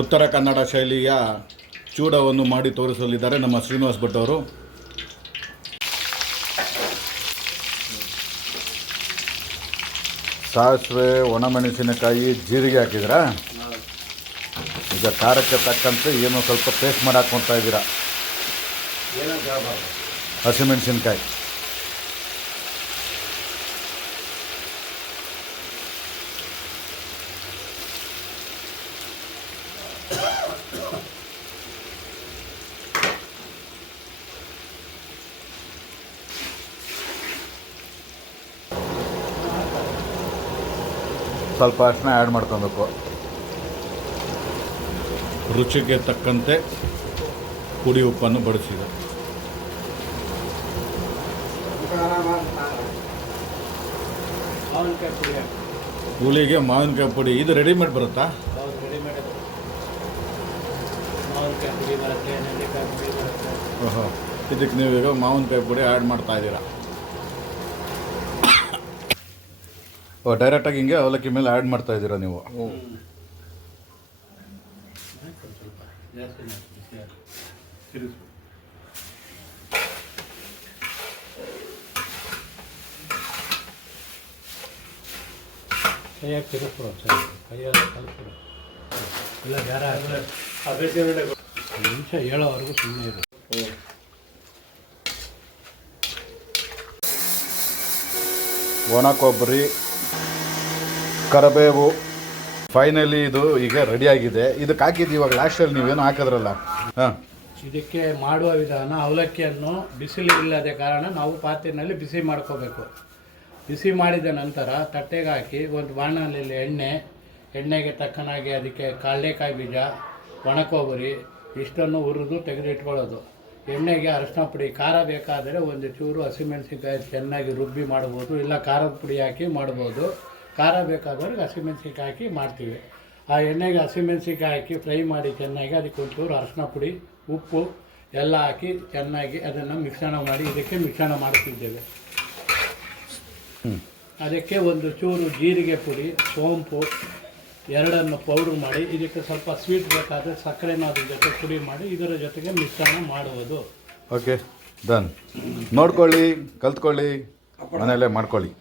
ಉತ್ತರ ಕನ್ನಡ ಶೈಲಿಯ ಚೂಡವನ್ನು ಮಾಡಿ ತೋರಿಸಲಿದ್ದಾರೆ ನಮ್ಮ ಶ್ರೀನಿವಾಸ್ ಭಟ್ ಅವರು. ಸಾಸಿವೆ, ಒಣಮೆಣಸಿನಕಾಯಿ, ಜೀರಿಗೆ ಹಾಕಿದ್ರಾ? ಈಗ ಖಾರಕ್ಕೆ ತಕ್ಕಂತೆ ಏನೋ ಸ್ವಲ್ಪ ಪೇಸ್ಟ್ ಮಾಡಿ ಹಾಕ್ಕೊತಾ ಇದ್ದೀರಾ. ಹಸಿಮೆಣಸಿನ್ಕಾಯಿ, ಸ್ವಲ್ಪ ಅರಿಶಿನ ಆ್ಯಡ್ ಮಾಡ್ಕೊಬೇಕು. ರುಚಿಗೆ ತಕ್ಕಂತೆ ಪುಡಿ ಉಪ್ಪನ್ನು ಬಳಸಿದ. ಹುಳಿಗೆ ಮಾವಿನಕಾಯಿ ಪುಡಿ ಇದು ರೆಡಿಮೇಡ್ ಬರುತ್ತಾ? ಓಹೋ, ಇದಕ್ಕೆ ನೀವೀಗ ಮಾವಿನಕಾಯಿ ಪುಡಿ ಆ್ಯಡ್ ಮಾಡ್ತಾ ಇದ್ದೀರಾ. ಡೈರೆಕ್ಟಾಗಿ ಹಿಂಗೆ ಅವಲಕ್ಕಿ ಮೇಲೆ ಆ್ಯಡ್ ಮಾಡ್ತಾ ಇದ್ದೀರಾ ನೀವು? ಕೈಯಾಗಿ ತಿರುಗಿಸ್ಬಿಡು, ಕೈಯಲ್ಲಿ ಕಲಿಸ್ಬಿಡು. ಇಲ್ಲ ಬೇರೆ ನಿಮಿಷ ಹೇಳೋವರೆಗೂ ಸುಮ್ಮನೆ ಇರು. ಒಣ ಕೊಬ್ಬರಿ, ಕರಿಬೇವು, ಫೈನಲಿ ಇದು ಈಗ ರೆಡಿಯಾಗಿದೆ. ಇದಕ್ಕೆ ಹಾಕಿದ್ದು ಇವಾಗ ಲಾಸ್ಟಲ್ಲಿ ನೀವೇನು ಹಾಕಿದ್ರಲ್ಲ. ಹಾಂ, ಇದಕ್ಕೆ ಮಾಡುವ ವಿಧಾನ, ಅವಲಕ್ಕಿಯನ್ನು ಬಿಸಿಲಿಲ್ಲದ ಕಾರಣ ನಾವು ಪಾತ್ರೆಯಲ್ಲಿ ಬಿಸಿ ಮಾಡ್ಕೋಬೇಕು. ಬಿಸಿ ಮಾಡಿದ ನಂತರ ತಟ್ಟೆಗೆ ಹಾಕಿ ಒಂದು ಬಾಣಲೆಯಲ್ಲಿ ಎಣ್ಣೆಗೆ ತಕ್ಕನಾಗಿ ಅದಕ್ಕೆ ಕಡಲೆಕಾಯಿ ಬೀಜ, ಒಣ ಕೊಬ್ಬರಿ ಇಷ್ಟನ್ನು ಹುರಿದು ತೆಗೆದಿಟ್ಕೊಳ್ಳೋದು. ಎಣ್ಣೆಗೆ ಅರಿಶಿನ ಪುಡಿ, ಖಾರ ಬೇಕಾದರೆ ಒಂದು ಚೂರು ಹಸಿಮೆಣಸಿನ್ಕಾಯಿ ಚೆನ್ನಾಗಿ ರುಬ್ಬಿ ಮಾಡ್ಬೋದು, ಇಲ್ಲ ಖಾರದ ಪುಡಿ ಹಾಕಿ ಮಾಡ್ಬೋದು. ಖಾರ ಬೇಕಾದವ್ರಿಗೆ ಹಸಿಮೆಣಸಿನ್ಕಾಯಿ ಹಾಕಿ ಮಾಡ್ತೀವಿ. ಆ ಎಣ್ಣೆಗೆ ಹಸಿಮೆಣಸಿನ್ಕಾಯಿ ಹಾಕಿ ಫ್ರೈ ಮಾಡಿ ಚೆನ್ನಾಗಿ ಅದಕ್ಕೆ ಒಂಚೂರು ಅರಿಶಿನ ಪುಡಿ, ಉಪ್ಪು ಎಲ್ಲ ಹಾಕಿ ಚೆನ್ನಾಗಿ ಅದನ್ನು ಮಿಶ್ರಣ ಮಾಡಿ ಇದಕ್ಕೆ ಮಿಶ್ರಣ ಮಾಡುತ್ತಿದ್ದೇವೆ. ಅದಕ್ಕೆ ಒಂದು ಚೂರು ಜೀರಿಗೆ ಪುಡಿ, ಸೋಂಪು ಎರಡನ್ನು ಪೌಡ್ರ್ ಮಾಡಿ ಇದಕ್ಕೆ ಸ್ವಲ್ಪ ಸ್ವೀಟ್ ಬೇಕಾದರೆ ಸಕ್ಕರೆನೂ ಅದ್ರ ಜೊತೆ ಪುಡಿ ಮಾಡಿ ಇದರ ಜೊತೆಗೆ ಮಿಶ್ರಣ ಮಾಡುವುದು. Okay, done. ನೋಡ್ಕೊಳ್ಳಿ, ಕಲ್ತ್ಕೊಳ್ಳಿ, ಮನೆಯಲ್ಲೇ ಮಾಡ್ಕೊಳ್ಳಿ.